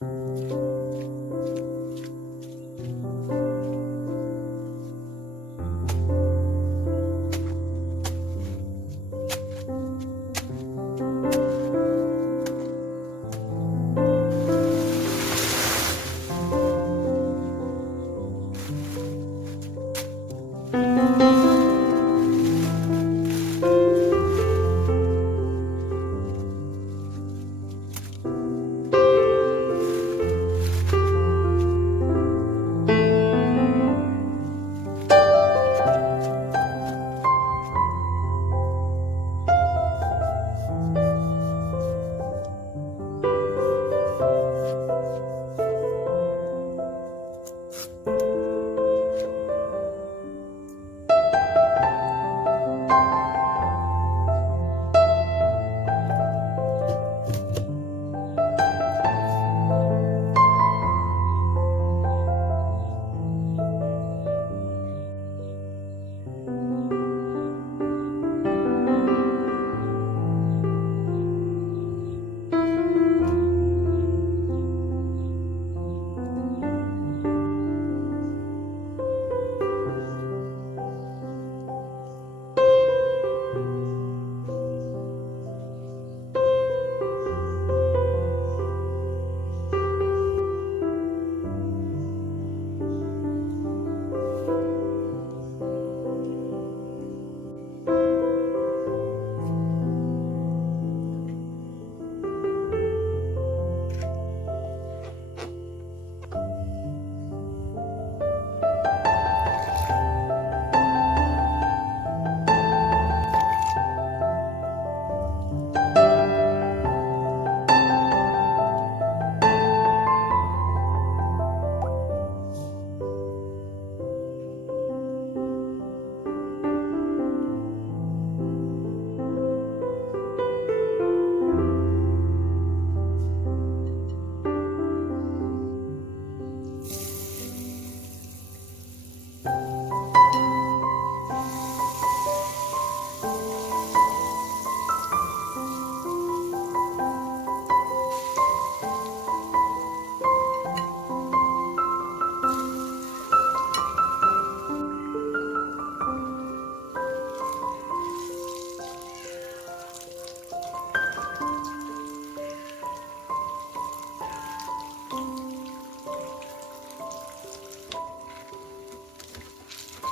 Música